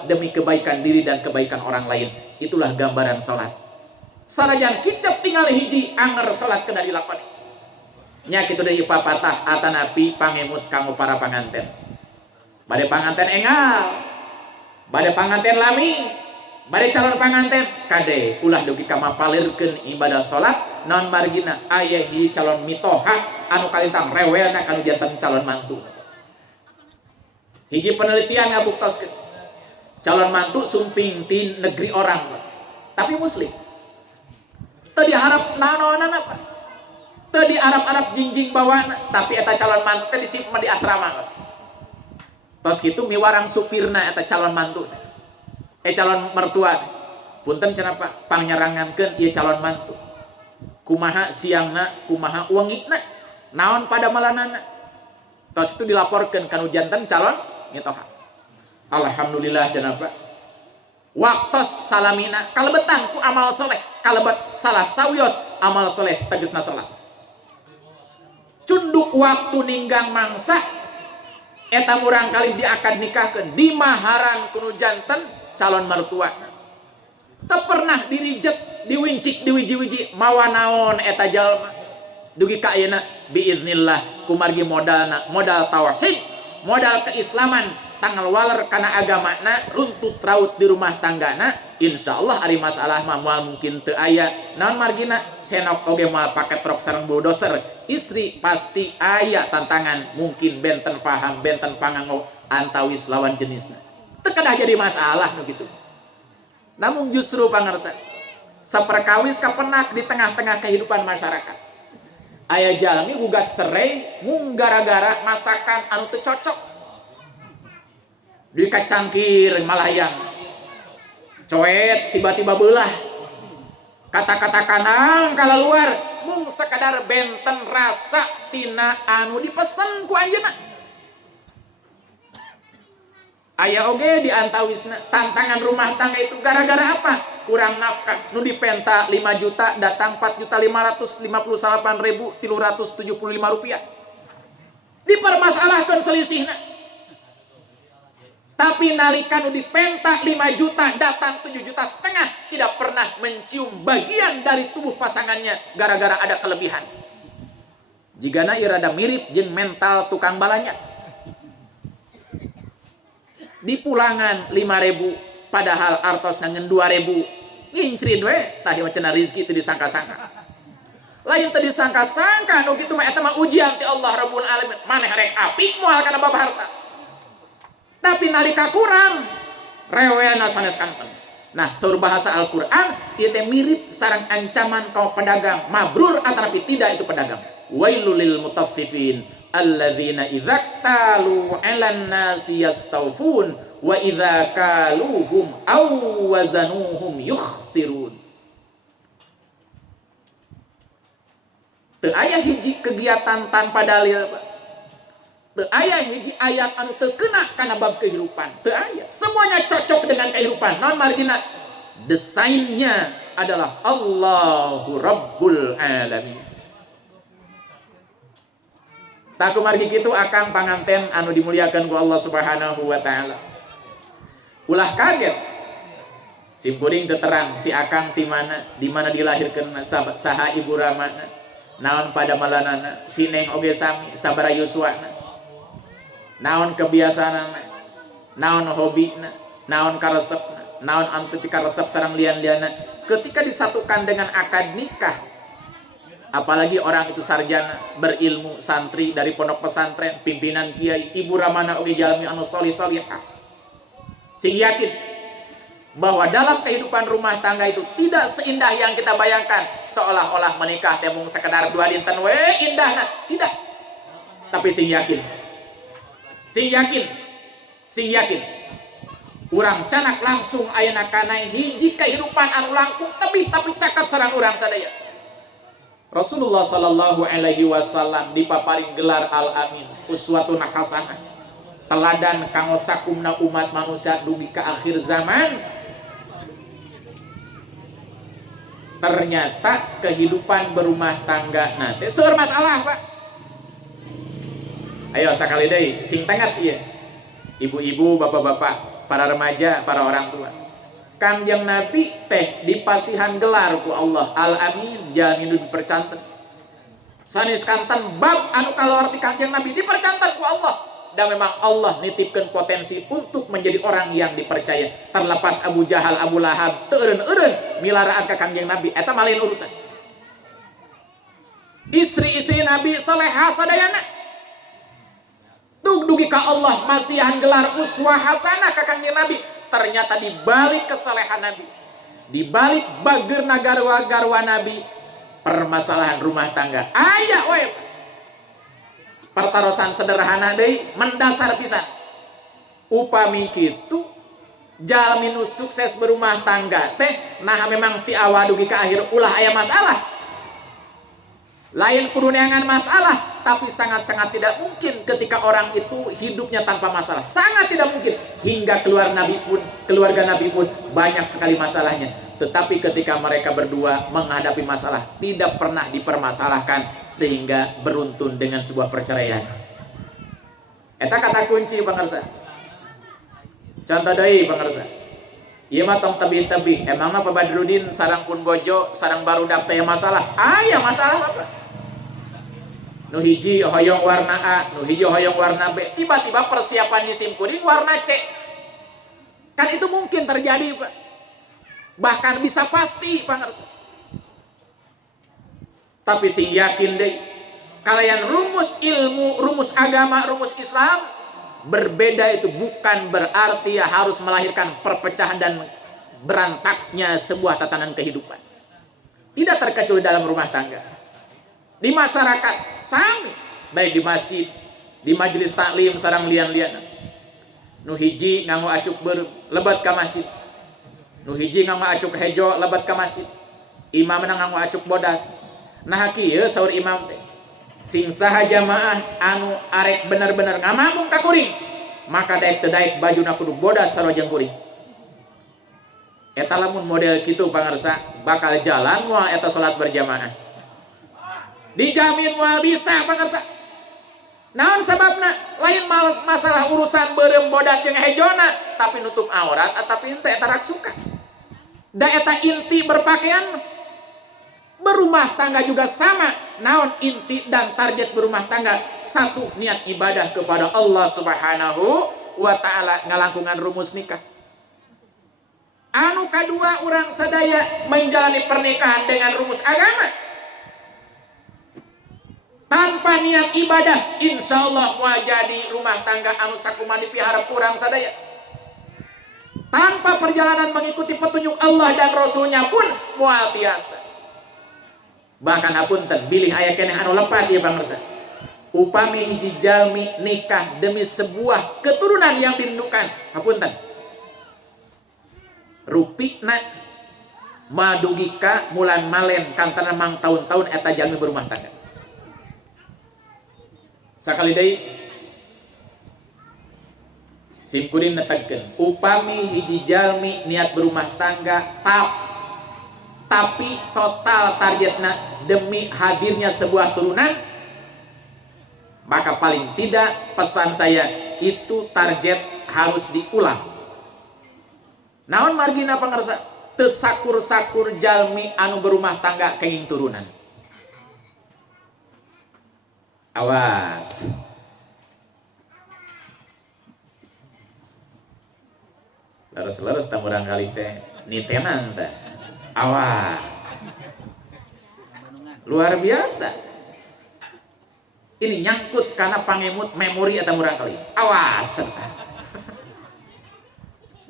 berbuat demi kebaikan diri dan kebaikan orang lain. Itulah gambaran salat. Sanajan kicap tinggal hiji anger salat kena dilakoni. Nya kitu deui papatah atanapi pangemut kanggo para panganten. Bade panganten engal, bade panganten lami, bade calon panganten kade ulah dugi ka mapalirkeun ibadah salat naon margina aya hiji calon mitoha anu kalintang rewelna kanu janten calon mantu. Hiji penelitian ngabuktoskeun calon mantu sumping ti negeri orang tapi muslim. Teu diharap naon-naonan apa? Teu diarap-arap jingjing bawana tapi eta calon mantu teh disimpen di asrama. Tos kitu miwarang supirna eta calon mantu. Calon mertua. Punten cenah Pak pangnyarangankeun ieu calon mantu. Kumaha siangna, kumaha wengitna, naon pada malanana. Tos itu dilaporkeun kanu janten calon mitoha. Alhamdulillah cenah Pak. Waktos salamina kalebetan ku amal soleh, kalebet salah sawios amal soleh tegesna salat. Cunduk waktu ninggang mangsa eta murang kali diakad nikahkeun di maharan kuno janten calon mertua. Teu pernah dirijet, diwincik, diwiji-wiji mawa naon eta jalma. Dugi ka ayeuna biiznillah kumargi modalna, modal tauhid, modal keislaman, tanggal waler kana agamana, runtut raut di rumah tanggana, insyaallah ari masalah mah moal mungkin teu aya. Naon margina senok oge moal pake trok sareng bulldozer. Istri pasti aya tantangan, mungkin benten faham, benten panganggo antawis lawan jenisna. Teu kedah jadi masalah nu kitu. Namun justru pangarsa saperkawis kapenak di tengah-tengah kehidupan masyarakat. Aya jalmi gugat cerai mung gara-gara masakan anu teu cocok. Di kacangkir malayang. Coet tiba-tiba beulah. Kata-kata kanang kalaluar mung sekadar benten rasa tina anu dipesen ku anjeunna. Aya oge di antawisna tantangan rumah tangga itu gara-gara apa? Kurang nafkah. Nu dipenta 5 juta datang 4.558.375 rupiah. Dipermasalahkeun selisihna. Tapi nalika nu dipenta 5 juta datang 7,5 juta tidak pernah mencium bagian dari tubuh pasangannya gara-gara ada kelebihan. Jigana irada mirip jeung mental tukang balanya. Di pulangan 5.000 padahal artos nangen 2.000 ngincrin we tah cenah rezeki teu disangka-sangka. Lain teu disangka-sangka nu kitu mah eta mah ujian ti Allah Rabbul Alamin. Maneh rek apik moal kana babah harta. Tapi nalika kurang rewelna sanes kanten. Nah, saur bahasa Al-Qur'an ieu teh mirip sareng ancaman kaum pedagang mabrur atanapi tidak itu pedagang. Wailul lil mutaffifin alladzina idza talu 'alan nasi yastawfun wa idza kaluhum aw wazanuhum yukhsirun. Teu aya hiji kegiatan tanpa dalil, Pak. Teu aya hiji ayat anu teu kena kana bab kehidupan. Teu aya. Semuanya cocok dengan kehidupan. Naon margina? Desainnya adalah Allahu Rabbul Alamin. Tak kumargi kitu akang panganten anu dimuliakeun ku Allah Subhanahu wa taala. Ulah kaget. Simkuring teu terang si akang di mana dilahirkeun saha ibu ramana. Naon pada malanana si Neng oge sami sabara yuswana. Naon kebiasaanna, naon hobina, naon karesepna, naon anu teu karesep sareng lian-lianna. Ketika disatukan dengan akad nikah, apalagi orang itu sarjana, berilmu, santri dari pondok pesantren, pimpinan kiai, ibu ramana oge jalmi anu solih-solihah. Sing yakin bahwa dalam kehidupan rumah tangga itu tidak seindah yang kita bayangkan, seolah-olah menikah teh mung sekedar 2 dinten we indahna, tidak. Tapi sing yakin urang canak langsung ayeuna kana hiji kehidupan anu langkung tapi cakat sareng urang sadaya. Rasulullah sallallahu alaihi wasallam dipaparing gelar Al-Amin, uswatun hasanah, teladan kanggo sakumna umat manusia dugi ka akhir zaman. Ternyata kehidupan berumah tangga nanti seueur masalah, Pak. Ayo sakali deui sing tengat ieu. Ibu-ibu, bapak-bapak, para remaja, para orang tua. Kangjeng Nabi teh dipasihan gelar ku Allah Al-Amin, jaminun percanten. Sanes kanten bab anu kalawar ti Kangjeng Nabi dipercanten ku Allah. Dan memang Allah nitipkan potensi untuk menjadi orang yang dipercaya. Terlepas Abu Jahal, Abu Lahab, teureun-eureun milaraan ka Kangjeng Nabi, eta mah lain urusan. Istri-istri Nabi salehah sadayana. Dugi ka Allah masihan gelar uswah hasanah ka Kangjeng Nabi. Ternyata di balik kesalehan Nabi, di balik bageurna garwa-garwa Nabi, permasalahan rumah tangga aya we. Pertarosan sederhana deui mendasar pisan. Upami kitu jalmi nu sukses berumah tangga teh nah memang ti awal dugi ka akhir ulah aya masalah. Lain kudu neangan masalah, tapi sangat-sangat tidak mungkin ketika orang itu hidupnya tanpa masalah. Sangat tidak mungkin. Hingga keluarga Nabi pun banyak sekali masalahnya. Tetapi ketika mereka berdua menghadapi masalah, tidak pernah dipermasalahkan sehingga beruntun dengan sebuah perceraian. Eta kata kunci pangarsa. Contoh deui pangarsa. Ieu mah tong tebih-tebih. Emangna Pak Badrudin sareng pun bojo, sareng barudak teh masalah. Aya masalah apa? Nu hiji hoyong warna A, nu hiji hoyong warna B. Tiba-tiba persiapan sim kuring warna C. Kan itu mungkin terjadi, Pak. Bahkan bisa pasti, pangarsa. Tapi sing yakin deh, kalian rumus ilmu, rumus agama, rumus Islam berbeda itu bukan berarti ya harus melahirkan perpecahan dan berantaknya sebuah tatanan kehidupan. Tidak terkecuali dalam rumah tangga. Di masyarakat sami, baik di masjid, di majelis taklim sareng lian-lian. Nu hiji nganggo acuk beureum lebat ka masjid. Nu hiji nganggo acuk hejo lebat ka masjid. Imam nganggo acuk bodas. Nah kieu saur imam teh. Sing saha jamaah anu arek bener-bener ngamamung ka kuring, maka daek teu daek bajuna kudu bodas sarojeng kuring. Eta lamun model kitu pangarsa bakal jalan moal eta salat berjamaah. Dijamin moal bisa pangarsa. Naon sababna? Lain males masalah urusan beureum bodas jeung hejona, tapi nutup aurat atapi henteu eta raksuka. Da eta inti berpakaian. Berumah tangga juga sama. Naon inti dan target berumah tangga? Satu, niat ibadah kepada Allah Subhanahu wa ta'ala, ngalangkungan rumus nikah. Anu kadua, urang sadaya menjalani pernikahan dengan rumus agama. Tanpa niat ibadah, insya Allah mau jadi rumah tangga anu sakumaha dipihara kurang sadaya. Tanpa perjalanan mengikuti petunjuk Allah dan Rasulnya pun moal tiasa. Bahkan hapunten bilih aya keneh anu lepat ieu pangarsa. Upami hiji jalmi nikah demi sebuah keturunan yang dirindukan, hapunten. Rupina madugika mulan malen kantana mang tahun-tahun eta jalmi berumah tangga. Sakali deui sim kuring netegkeun upami hiji jalmi niat berumah tangga tapi total targetna demi hadirnya sebuah turunan, maka paling tidak pesan saya itu target harus diulang. Naon margina pangarsa? Teu sakur-sakur jalmi anu berumah tangga kenging turunan. Awas. Leres-leres tamurang kali teh nitenan teh. Awas. Luar biasa. Ini nyangkut karena pangemut memori eta murang kali. Awas.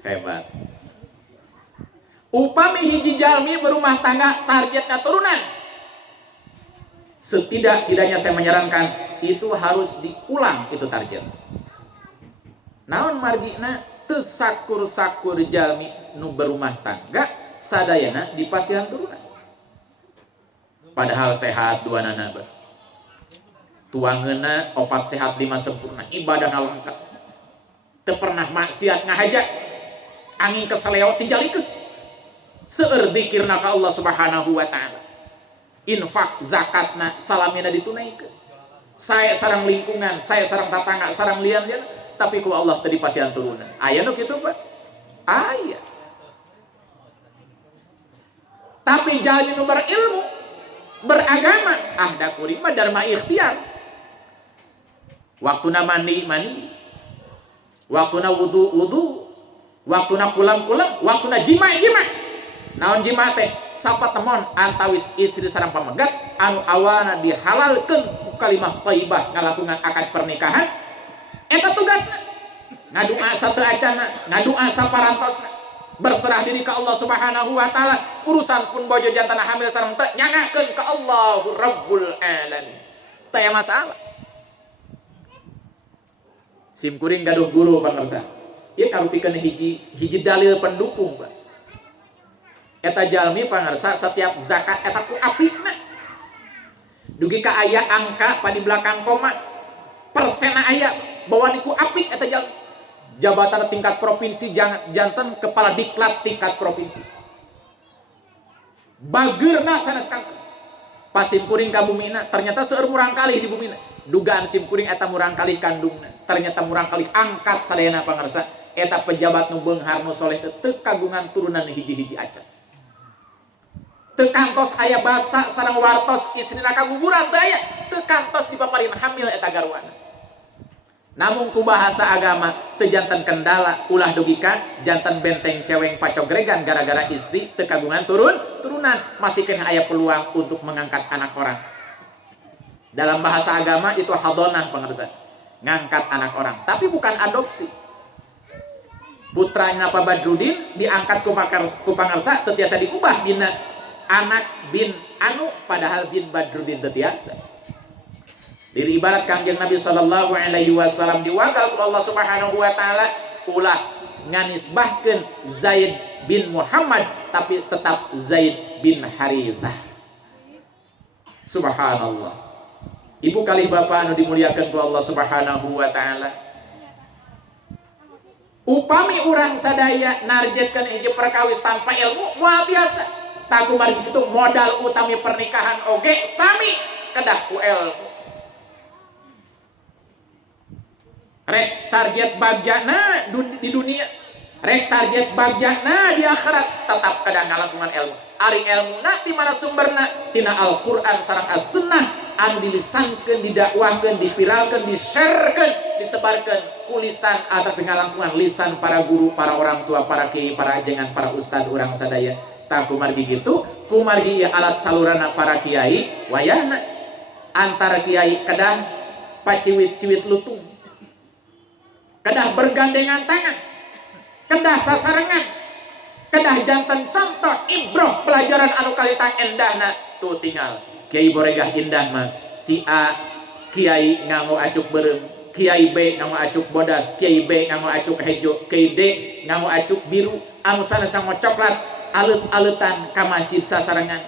Hebat. Upami hiji jalmi berumah tangga targetnya turunan. Setidak-tidaknya saya menyarankan itu harus diulang itu target. Naon margina teu sakur-sakur jalmi nu berumah tangga sadayana dipasihan turunan. Padahal sehat duanana ba. Tuangeuna 4 sehat 5 sempurna, ibadahna lengkap. Teu pernah maksiat ngahajat. Angin keseleo tijalikeun. Seueur zikirna ka Allah Subhanahu wa taala. Infak zakatna salamina ditunaikan. Saya sarang lingkungan, saya sarang tatangga, sarang lian-lian, tapi ku Allah tadi pasihan turunan. Aya nu kitu Pak. Aya. Tapi jalmi nu berilmu, beragama, da kuring mah dharma ikhtiar. Waktuna mandi, waktuna wudu, waktuna pulang, waktuna jima. Naon jima teh? Sapa temon antawis istri sareng pamegat anu awana dihalalkeun ku kalimah thayyibah ngalakungan akad pernikahan. Eta tugasna. Ngadua sateu acana, ngadua saparantosna. Berserah diri ke Allah Subhanahu wa taala, urusan pun bojo jantana hamil sareng teu nyangakeun ka Allahu Rabbul Alamin. Teu masalah. Sim kuring gaduh guru pamirsa. Ieu karupikeun hiji dalil pendukung, Pak. Eta jalmi pamirsa setiap zakat eta ku apikna. Dugi ka aya angka pa di belakang koma. Persena aya bawa niku apik eta jalmi. Jabatan tingkat provinsi janten kepala diklat tingkat provinsi. Bageurna sanes kangkung. Pas simkuring ka bumina ternyata seueur murang kalih di bumina. Dugaan simkuring eta murang kalih kandungna. Ternyata murang kalih angkat sadayana pangarsa. Eta pejabat nu beunghar nu soleh teu kagungan turunan hiji-hiji acan. Teu kantos aya basa sareng wartos istrina kaguburan teu aya. Teu kantos dipaparin hamil eta garwana. Namun ku bahasa agama teu janten kendala ulah dugi ka janten benteng ceweng pacogregan gara-gara istri teu kagungan turunan masihkeun aya peluang untuk mengangkat anak orang. Dalam bahasa agama itu hadonah pangarsa, ngangkat anak orang, tapi bukan adopsi. Putranya Pak Badrudin diangkat ku pangarsa teu tiasa diubah dina anak bin anu padahal bin Badrudin teu tiasa. Diri ibarat Kangjeng Nabi sallallahu alaihi wasallam diwakal ku Allah Subhanahu wa taala ulah nganisbahkeun Zaid bin Muhammad tapi tetap Zaid bin Harithah. Subhanallah. Ibu kalih bapa anu dimuliakeun ku Allah Subhanahu wa taala. Upami urang sadaya narjetkeun hiji perkawis tanpa ilmu moal biasa. Tak kumaha kitu modal utami pernikahan oge sami kedah ku ilmu. Rek target bagjana di dunia, rek target bagjana di akhirat, tetap kadang ngalakungan ilmu. Ari ilmu ti mana sumberna? Tina Al-Qur'an sareng As-Sunnah anu dilisankeun, didakwahkeun, dipiralkeun, di-sharekeun, disebarkeun kulisan atau ngalakungan lisan para guru, para orang tua, para kiai, para ajengan, para ustad urang sadaya. Tah kumargi kitu, kumargi alat salurana para kiai wayahna antara kiai kedah paciwit-ciwit lutung. Kedah bergandengan tangan, kedah sasarengan, kedah jantan contoh ibroh pelajaran anu kalita endahna tuh tinggal Kiai Boregah indah mah si A Kiai nganggo acuk beureum, Kiai B nganggo acuk bodas, Kiai B nganggo acuk hejo, Kiai D nganggo acuk biru, anu sanes nganggo coklat, alut-alutan ka masjid sasarengan,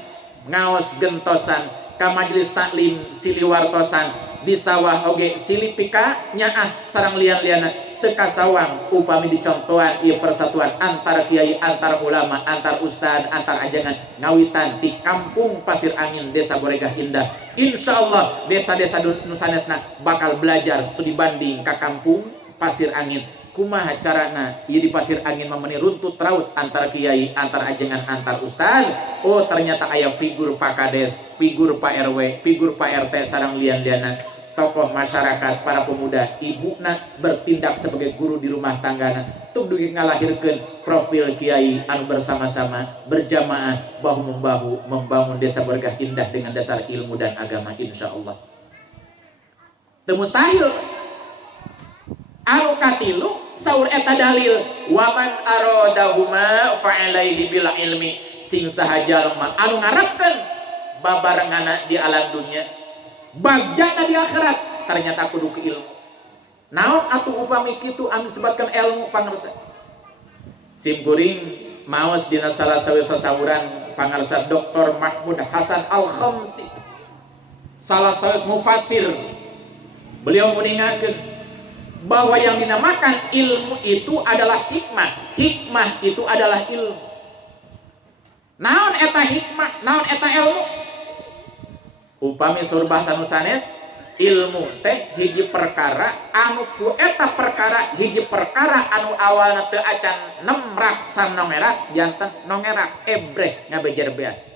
ngaos gentosan ka majelis taklim siliwartosan. Di sawah oge silipika nyaah sarang lian-liana teka sawang upami dicontohan ieu persatuan antar kiai, antar ulama, antar ustad, antar ajangan ngawitan di kampung Pasir Angin Desa Boregah Indah. Insyaallah desa-desa nu sanesna bakal belajar studi banding ka kampung Pasir Angin. Kumaha carana ieu di Pasir Angin mameni runtut raut antar kiai, antar ajengan, antar ustad. Oh ternyata aya figur Pak Kades, figur Pak RW, figur Pak RT sareng lian-liana, tokoh masyarakat, para pemuda, ibuna bertindak sebagai guru di rumah tanggana tuk dugi ngalahirkeun profil kiai anu bersama-sama berjamaah bahu membahu membangun Desa Boregah Indah dengan dasar ilmu dan agama insyaallah. Teu mustahil. Anu katilu saur eta dalil waman aradahuma fa'alaihi bil ilmi, sing saha jalma anu ngarepkeun babarengana di alam dunia bagjana di akhirat ternyata kudu ke ilmu. Naon atuh upami kitu anu disebutkeun ilmu pangarsa. Sim kuring maos dina salah sawi sasauran pangarsa Dr. Mahmud Hasan Al-Khamsi, salah sawi mufassir. Beliau meningakeun bahwa yang dinamakan ilmu itu adalah hikmah. Hikmah itu adalah ilmu. Naon eta hikmah, naon eta ilmu? Upami saur bahasa nu sanes ilmu teh hiji perkara anu ku eta perkara hiji perkara anu awalna teu acan nemrak san nongerak janten nongerak ebreh ngabejer beas.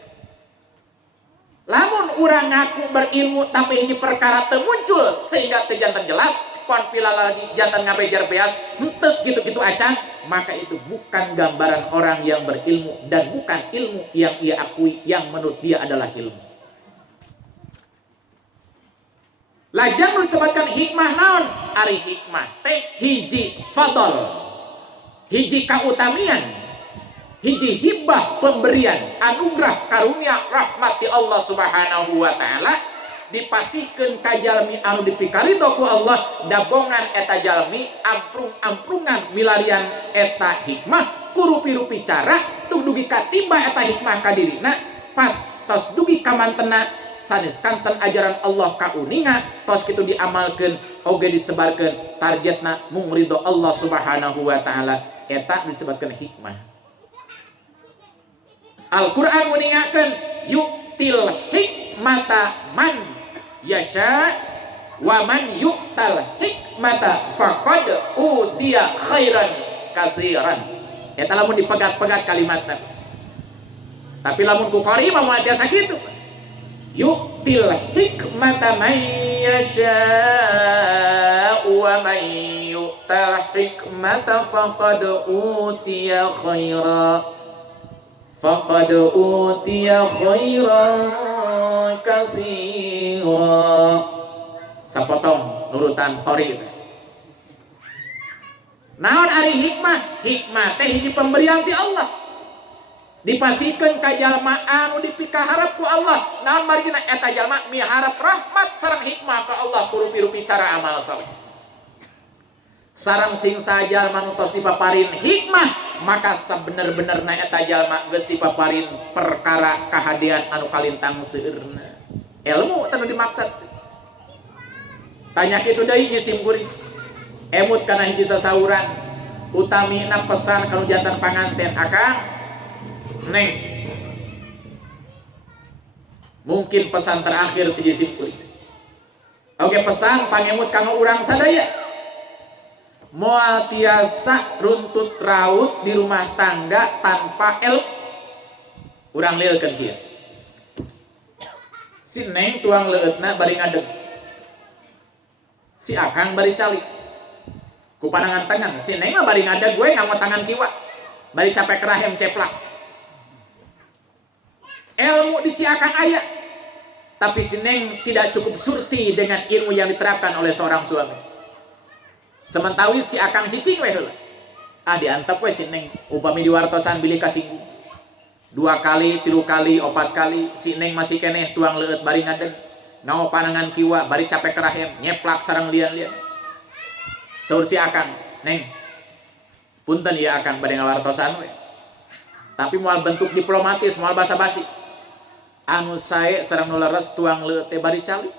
Lamun urang ngaku berilmu tapi hiji perkara teu muncul sehingga teu janten jelas pon pila lagi janten ngabejer beas henteu gitu-gitu acan, maka itu bukan gambaran orang yang berilmu dan bukan ilmu yang ia akui yang menurut dia adalah ilmu. Lajang disebutkan hikmah naon? Ari hikmah teh hiji fadl, hiji kautamian, hiji hibah pemberian, anugerah karunia rahmat ti Allah Subhanahu wa taala dipasihkeun ka jalmi anu dipikaridho ku Allah dabongan eta jalmi amprung-amprungan milarian eta hikmah kurupi-rupi cara tug dugi katiba eta hikmah ka dirina pas tos dugi ka mantena sanes kanten ajaran Allah ka uninga tos kitu diamalkeun oge disebarkeun targetna mung ridho Allah Subhanahu wa taala eta disebutkeun hikmah. Al-Qur'an nguningakeun yu'til hikmata man yasha wa man yu'tal hikmata faqad utiya khairan katsiran. Eta lamun dipegat-pegat kalimatna. Tapi lamun ku qari mah moal tiasa kitu. Yu'til hikmata man yasha wa man yu'tal hikmata faqad utiya khairan katsira. Sapotong nurutan qari. Naon ari hikmah? Hikmah teh hiji pemberian ti Allah. Dipasikeun ka jalma anu dipikaharep ku Allah. Naon margina eta jalma miharep rahmat sareng hikmah ka Allah kurupi-rupi cara amal saleh. Sareng sing sajalma nu tos dipaparin hikmah, maka sabener-benerna eta jalma geus dipaparin perkara kahadian anu kalintang seueurna. Ilmu tanu dimaksud. Tanya kitu deui jisim kuring. Emut kana hiji sasauran, utamina pesan kanu jantan panganten, akang, neng. Mungkin pesan terakhir ti jisim kuring. Oke pesan pangemut kanggo urang sadaya. Moal tiasa runtut raut di rumah tangga tanpa ilmu. Urang lilkeun kieu. Si neng tuang leueutna bari ngadeg. Si akang bari calik. Ku pandangan tangan, si neng mah bari ngadeg gue nganggo tangan kiwa. Bari capek kerahem ceplak. Ilmu di si akang aya. Tapi si neng tidak cukup surti dengan ilmu yang diterapkan oleh seorang suami. Sementawi si akang cicing we heula. Diantep we si neng upami diwartosan bilih kasinggung. 2 kali, 3 kali, 4 kali si neng masih keneh tuang leueut bari ngadeg. Ngao panangan kiwa bari capek kerahem nyeplak sareng lian-lian. Saur si akang, "Neng, punten ieu akang bade ngawartosan we. Tapi moal bentuk diplomatis, moal basa-basi. Anu sae sareng nu leres tuang leueut teh bari calik.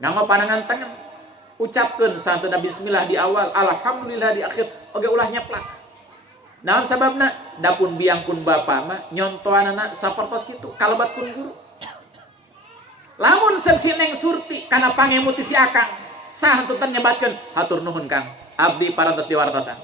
Ngao panangan tangan. Ucapkeun saantuna bismillah di awal, alhamdulillah di akhir, oge ulah nyeplak. Naon sababna? Dapun biangkun bapa mah nyontoanana sapertos kitu, kalebat pun guru. Lamun si neng surti kana pangemuti si akang, sahantutan nyebatkeun hatur nuhun Kang, abdi parantos diwartosan.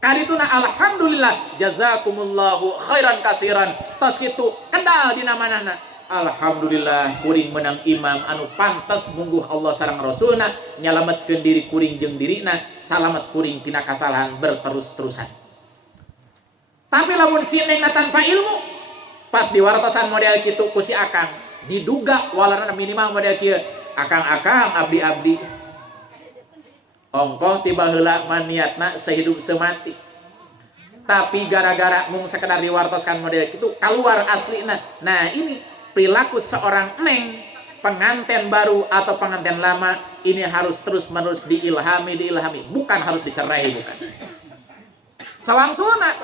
Kadituna alhamdulillah jazakumullahu khairan katsiran. Tos kitu kendal dina manehna. Alhamdulillah kuring menang imam anu pantas mungguh Allah sareng Rasulna nyalametkeun diri kuring jeung dirina salamet kuring tina kasalahan berterus-terusan. Tapi lamun si neng tanpa ilmu pas diwartosan model kitu ku si akang diduga walarna minimal model kieu akang-akang abdi-abdi ongkoh tiba heula maniatna sehidup semati. Tapi gara-gara mung sekedar diwartoskan model kitu keluar aslina. Nah ini perilaku seorang neng pengantin baru atau pengantin lama ini harus terus-menerus diilhami, bukan harus dicerai, bukan. Sawangsuna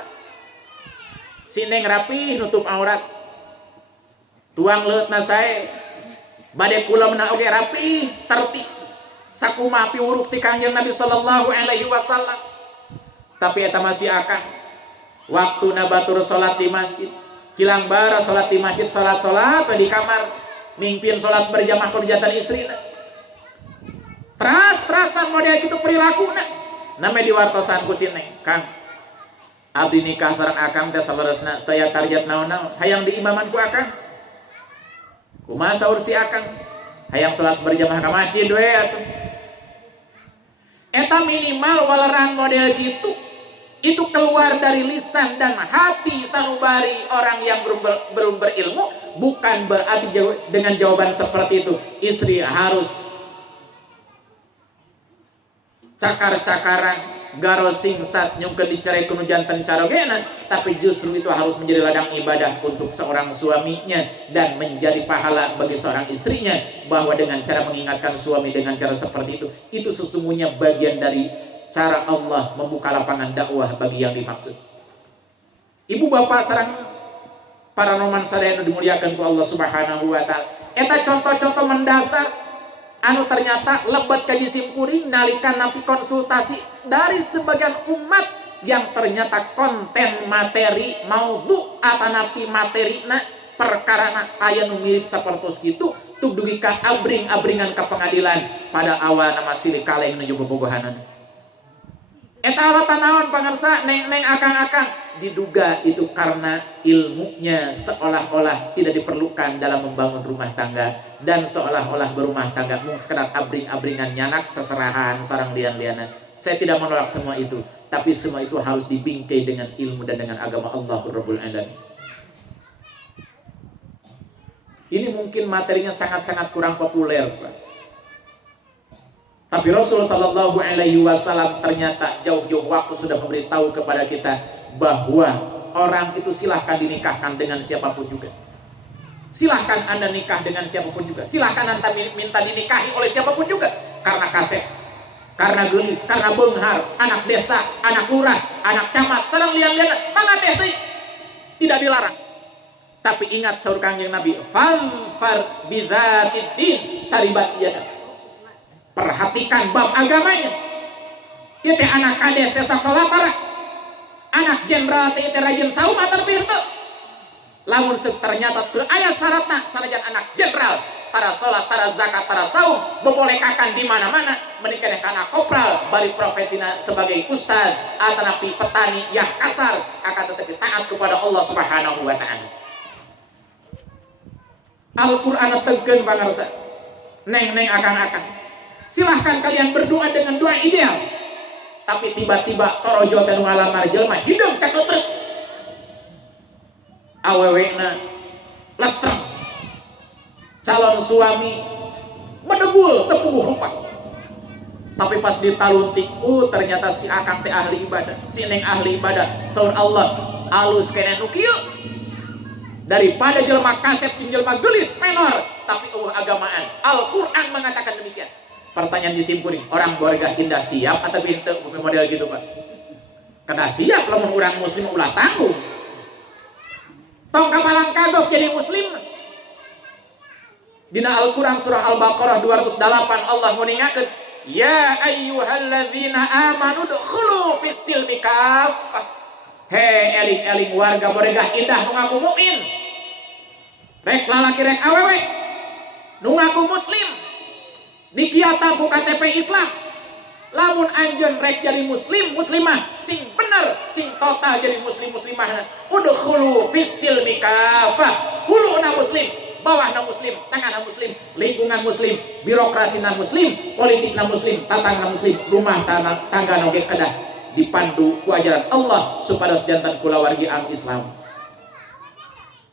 si neng rapi nutup aurat, tuang leueutna sae, bade kulemna oge rapi, tertib, sakumaha piwuruk ti Kangjeng Nabi sallallahu alaihi wasallam. Tapi eta masih akang waktuna batur salat di masjid. Kilang bara salat di masjid, salat di kamar, mimpin salat berjamaah kerjatan istrina. Teras-terasan model kitu perilaku namanya diwartosan ku si Neng. Kang, abdi nikah sareng akang teh saleresna teu aya target naon-naon, hayang diimaman ku akang. Kumaha saur si akang? Hayang salat berjamaah ka masjid we atuh. Eta minimal waleran model gitu itu keluar dari lisan dan hati sanubari orang yang belum berilmu, bukan berarti dengan jawaban seperti itu istri harus cakar-cakaran garosing sat nyungkeun dicerai kuno janten carogena, tapi justru itu harus menjadi ladang ibadah untuk seorang suaminya dan menjadi pahala bagi seorang istrinya, bahwa dengan cara mengingatkan suami dengan cara seperti itu sesungguhnya bagian dari cara Allah membuka lapangan dakwah bagi yang dimaksud. Ibu bapak sareng para noman sadaya dimuliakan ku Allah Subhanahu wa taala, eta contoh-contoh mendasar anu ternyata lebat kaji simkuring nalikan napi konsultasi dari sebagian umat yang ternyata konten materi maudhu atanapi materina perkara aya nu mirip sapertos kitu tuk dugi ka abring-abringan ka pengadilan pada awal nama silih kaleng nuju bobogohanan. Eta alatan naon pangarsa neng akang-akang diduga itu karena ilmunya seolah-olah tidak diperlukan dalam membangun rumah tangga, dan seolah-olah berumah tangga mung sekedar abring-abringan nyanak seserahan sarang lian-lianan. Saya tidak menolak semua itu, tapi semua itu harus dibingkai dengan ilmu dan dengan agama Allah Rabbul Alamin. Ini mungkin materinya sangat-sangat kurang populer, Pak. Tapi Rasul Sallallahu Alaihi Wasallam ternyata jauh-jauh waktu sudah memberitahu kepada kita bahwa orang itu silahkan dinikahkan dengan siapapun juga. Silahkan Anda nikah dengan siapapun juga. Silahkan Anda minta dinikahi oleh siapapun juga. Karena kasep, karena gelis, karena benghar, anak desa, anak lurah, anak camat, sareng lian-lian, mangga teh tidak dilarang. Tapi ingat saur Kangjeng Nabi, "Fanfar bidzatid din taribat yadak." Perhatikan bab agamanya. Ieu teh anak kades teh sok salatara. Anak jenderal teh rajin saum atar pintu. Lamun ternyata teu aya syaratna sanajan anak jenderal, tara salat, tara zakat, tara saum, bobolekakan di mana-mana, menikah kana kopral, bari profesina sebagai ustaz, atanapi petani yang kasar, akan tetapi taat kepada Allah Subhanahu wa taala. Al-Qur'an tegeun pangarsa. Neng akang-akang. Silahkan kalian berdoa dengan doa ideal, tapi tiba-tiba torojo teh ngalamar jelema hideung caketrek awewena lestrem calon suami bedegul tepuguh rupa, tapi pas ditaluntik ternyata si akang teh ahli ibadah, si neng ahli ibadah. Saur Allah alus kene nu kieu daripada jelema kasep jelema gelis menor tapi agamaan. Al-Qur'an mengatakan demikian. Pertanyaan disimpulin, orang borgah indah siap atau bintu model gitu Pak? Kada siap lamun urang muslim ulah tanggung. Tong kapalang kagok jadi muslim. Dina Al-Qur'an surah Al-Baqarah 208 Allah nguningakeun, ya ayyuhalladzina amanu dkhulu fis silmi kaffah. He eling-eling warga borgah indah nu ngaku mukmin. Rek lalaki rek awewe nu ngaku muslim. Dikiata ku KTP Islam, lamun anjeun rek jadi muslim muslimah sing bener sing total jadi muslim muslimah udkhulu fis silmi kafah. Huluna muslim, bawahna muslim, tengahna muslim, lingkungan muslim, birokrasina muslim, politikna muslim, tatangna muslim, rumah tangga oge kedah dipandu ku ajaran Allah supados jantan kulawargi anu Islam.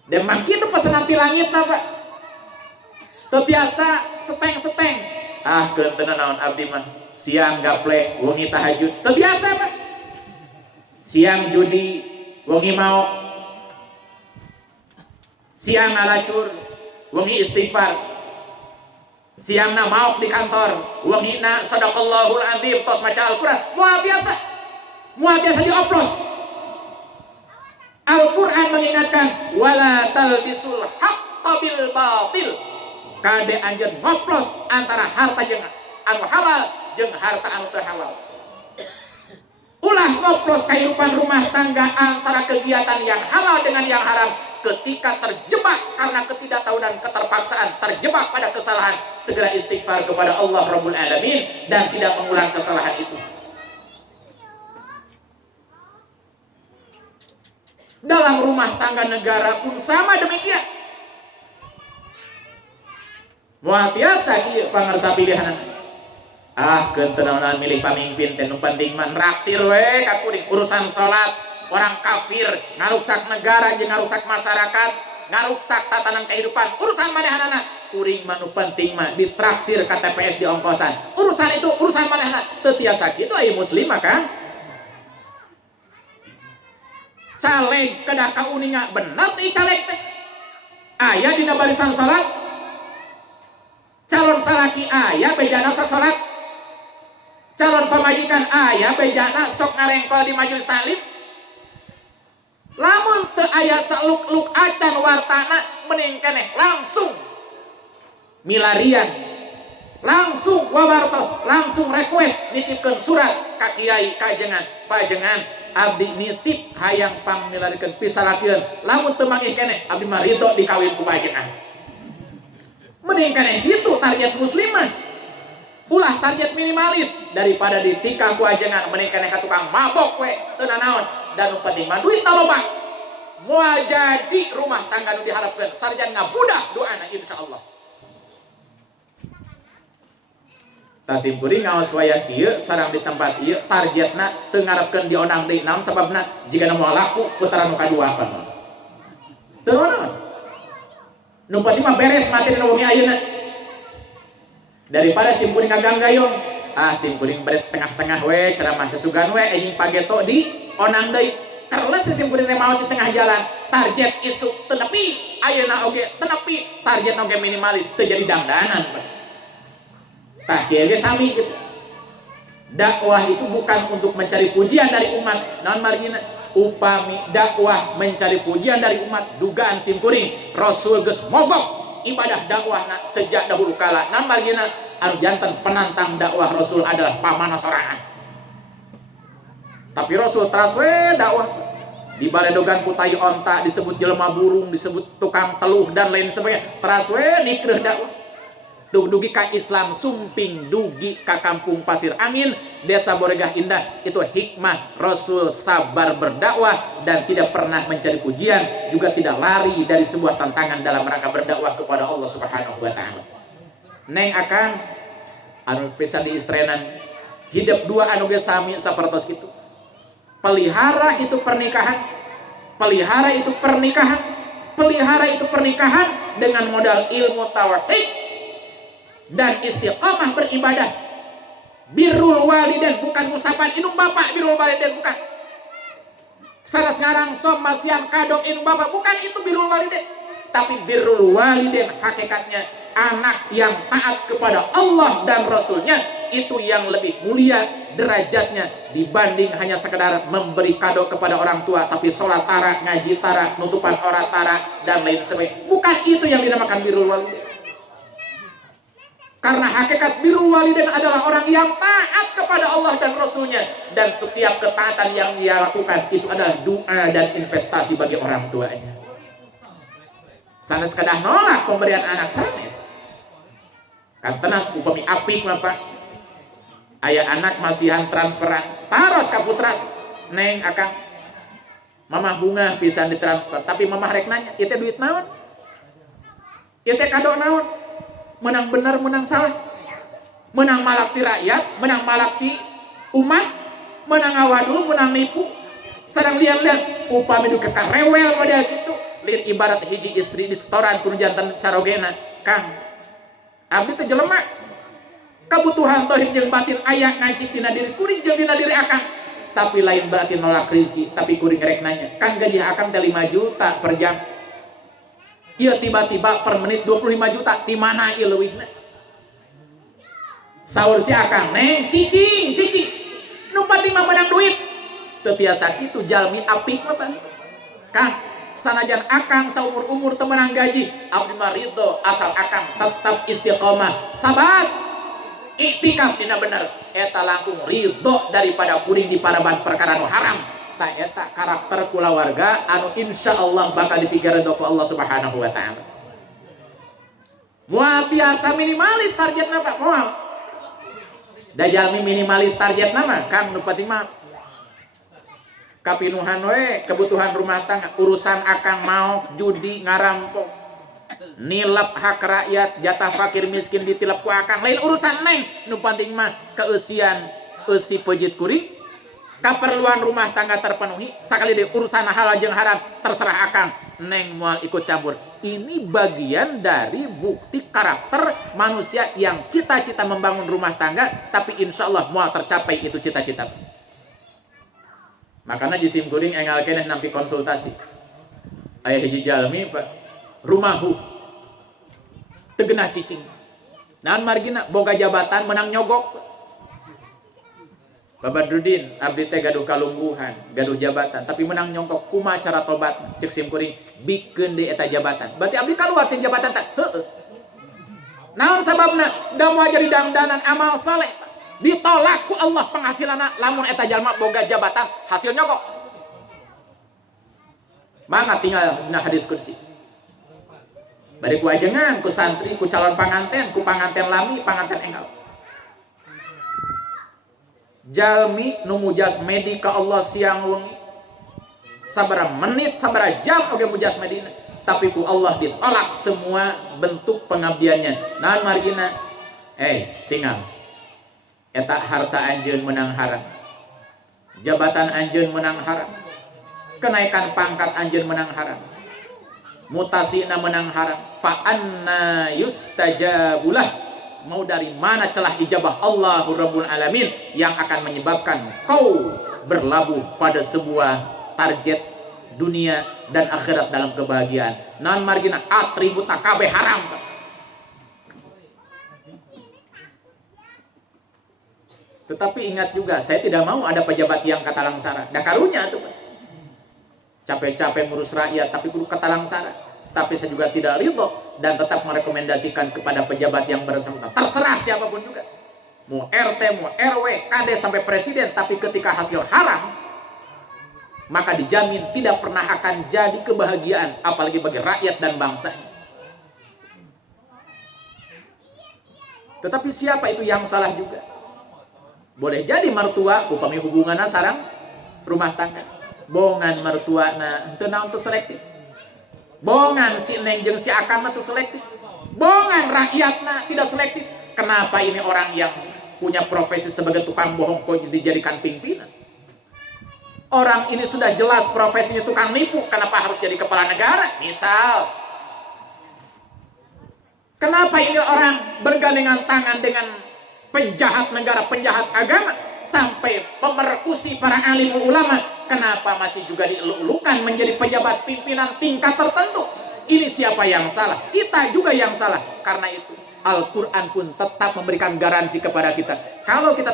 Dan mangki itu pesanan ti langitna Pak. Teu biasa seteng-seteng. Keunteun naon abdi mah siang gaple wengi tahajud teu biasa Pak. Siang judi wengi mau, siang nalacur wengi istighfar, siangna maok di kantor wengina sadaqallahul azim tos maca Al-Qur'an. Moal biasa dioplos. Al-Qur'an mengingatkan wala talbisul haqqa bil batil. Kade anjeun ngoplos antara harta jeung anu halal jeung harta anu teu halal. Ulah ngoplos kehidupan rumah tangga antara kegiatan yang halal dengan yang haram. ketika terjebak karena ketidaktahuan dan keterpaksaan, terjebak pada kesalahan, segera istighfar kepada Allah Rabbul Alamin dan tidak mengulang kesalahan itu. Dalam rumah tangga negara pun sama demikian. Luar biasa kieu pangarsa pilihan. Kentenaonan milih pamimpin teh nu penting mah raktir we ka kuring urusan salat. Orang kafir ngaruksak negara jeung ngaruksak masyarakat, ngaruksak tatanan kehidupan, urusan manehanana kuring mah nu penting mah ditraktir ka TPS di ongkosan. Urusan itu urusan manehna teu tiasa kitu aya muslim mah Kang. Caleg kedah kauninga bener teh caleg teh. Aya dina barisan salat. Calon salaki aya bejana sok salat. Calon pamajikan aya bejana sok ngarengkol di majelis taklim. Lamun teu aya saluk-luk acan wartana mending keneh langsung milarian, langsung wawartos, langsung request nitipkeun surat ka kiai kajengan, pajengan abdi nitip hayang pangmilarikeun pisalakieun. Lamun teu manggih keneh abdi mah ridho dikawin ku pajengan. Mending keneh kitu target muslimah. Ulah target minimalis daripada ditikah ku ajengan mending keneh ka tukang mabok we teu nanaon. Dan nu penting mah duit loba. Moal jadi rumah tangga nu diharapkeun sarjan ngabudah doana insyaallah. Tasim kuring ngaos wayah kieu sareng di tempat ieu targetna teu ngarepkeun dionang deui naon sababna jika moal laku putaran nu kadua pan. Teu naon. Nu penting mah beres materi nu wengi ayeuna. Daripada sim kuring ngaganggayong, sim kuring beres setengah-setengah we ceramah kesugan we anjing pageto di onang deui karles sim kuring teh maot di tengah jalan target isuk teu nepi ayeuna oge teu nepi target oge minimalis teu jadi dangdanan. Tah kieu ge sami gitu. Dakwah itu bukan untuk mencari pujian dari umat. Naon margina? Upami dakwah mencari pujian dari umat, dugaan sim kuring Rasul geus mogok ibadah dakwahna sejak dahulu kala. Naon margina? Anu janten penantang dakwah Rasul adalah pamana sorangan. Tapi Rasul teras we dakwah di baledogan ku tai onta disebut jelema burung, disebut tukang teluh dan lain sebagainya. Teras we nikreuh dakwah. Tuh dugi ka Islam sumping, dugi ka kampung Pasir Angin, desa Boregah Indah. Itu hikmah Rasul sabar berdakwah dan tidak pernah mencari pujian, juga tidak lari dari sebuah tantangan dalam rangka berdakwah kepada Allah Subhanahu wa taala. Neng akan anu pisan di istrenan hidup dua anu ge sami sapertos kitu. Pelihara itu pernikahan, pelihara itu pernikahan, pelihara itu pernikahan dengan modal ilmu tauhid dan istiqamah beribadah. Birrul walidain bukan usapan indung bapak, birrul walidain bukan. Saras ngarang som masian kadok indung bapak bukan itu birrul walidain. Tapi birrul walidain hakikatnya anak yang taat kepada Allah dan Rasulnya itu yang lebih mulia derajatnya dibanding hanya sekedar memberi kado kepada orang tua tapi sholat tara, ngaji tara, nutupan ora tara dan lain sebagainya. Bukan itu yang dinamakan birrul walidain. Karena hakikat birrul walidain adalah orang yang taat kepada Allah dan Rasulnya, dan setiap ketaatan yang dia lakukan itu adalah doa dan investasi bagi orang tuanya. Sanes kedah nolak pemberian anak sanes. Kan tenang upami apik mah Pak. Aya anak masihan transferan, taros ka putra, neng akang mamah bunga pisan ditransfer, tapi mamah rek nanya, ieu teh duit naon? Ieu teh kado naon? Menang bener, menang salah. Menang malakti rakyat, menang malakti umat, menang awadul, menang nipu. Sareng lian-lian upami duke ka rewel model kitu, lir ibarat hiji istri di setoran kudu janten carogena, Kang. Abdi teh jelema kebutuhan tauhid jeung batin aya ngancik dina diri kuring jeung dina diri akang, tapi lain berarti nolak rezeki. Tapi kuring rek nanya, kan gaji akang teh 5 juta per jam, ieu tiba-tiba per menit 25 juta, di mana ieu leuwihna? Saur si akang, neng cicing nu penting mah menang duit. Teu tiasa kitu jalmi apik mah Kang. Sanajan akang saumur-umur teu menang gaji, abdi mah ridho asal akang tetap istiqomah, sabat, iktikaf dina bener, eta langkung ridho daripada kuring di paraban perkara nu haram. ta eta karakter kulawarga anu insya Allah bakal dipikir ku Allah Subhanahu wa ta'ala. Moal biasa minimalis target Pak moal. Da jalmi minimalis target nama kan nu penting mah kapinuhan we kebutuhan rumah tangga, urusan akan mau judi ngarampok nilap hak rakyat jatah fakir miskin ditilap ku akang lain urusan neng. Nu penting mah keusian eusi pejit kuring keperluan rumah tangga terpenuhi sakali deh urusan halal jeung haram terserah akang neng moal ikut campur. Ini bagian dari bukti karakter manusia yang cita-cita membangun rumah tangga tapi insya Allah moal tercapai itu cita-cita. Makanya jisim kuring engal keneh nampi konsultasi aya hiji jalmi Pak rumahu tegenah cicing naon margina boga jabatan menang nyogok Bapak Dudin, abdi teh gaduh kalungguhan, gaduh jabatan, tapi menang nyongkok kumaha cara tobat cek sim kuring bikeun deui eta jabatan. Berarti abdi kaluar ti jabatan teh. Heueuh. Naon sababna? Da moal jadi dangdanan amal saleh. Ditolak ku Allah penghasilanna lamun eta jalma boga jabatan hasil nyogok. Mangga tinggal dina hadis qudsi. Bari ku ajengan, ku santri, ku calon panganten, ku panganten lami, panganten enggal. Jalmi nu mujas medi ka Allah siang wengi sabaraha menit sabaraha jam oge mujas medina tapi ku Allah ditolak semua bentuk pengabdiannya. Naon margina? Tinggal eta harta anjeun menang haram, jabatan anjeun menang haram, kenaikan pangkat anjeun menang haram, mutasina menang haram. Fa anna yustajabulah, mau dari mana celah ijabah Allahu Rabbul Alamin yang akan menyebabkan kau berlabuh pada sebuah target dunia dan akhirat dalam kebahagiaan. Naon margina atribut kabeh haram. Tetapi ingat juga, saya tidak mau ada pejabat yang kata langsara. Da karunya tuh Pak. Capek-capek ngurus rakyat tapi kudu kata langsara. Tapi saya juga tidak ridho dan tetap merekomendasikan kepada pejabat yang bersangkutan. Terserah siapapun juga. Mau RT, mau RW, KD sampai presiden. Tapi ketika hasil haram, maka dijamin tidak pernah akan jadi kebahagiaan. Apalagi bagi rakyat dan bangsa. Tetapi siapa itu yang salah juga? Boleh jadi mertua, upami hubungannya sarang rumah tangga. Bongan mertuana, itu naon teu selektif. Bongan si Neng jeung si Akang itu selektif. Bongan rakyatna tidak selektif. Kenapa ini orang yang punya profesi sebagai tukang bohong kok dijadikan pimpinan? Orang ini sudah jelas profesinya tukang nipu, kenapa harus jadi kepala negara? Misal. Kenapa ini orang bergandengan tangan dengan penjahat negara, penjahat agama, sampai pemerkusi para alim ulama? Kenapa masih juga dielulukan menjadi pejabat pimpinan tingkat tertentu? Ini siapa yang salah? Kita juga yang salah. Karena itu Al-Quran pun tetap memberikan garansi kepada kita. Kalau kita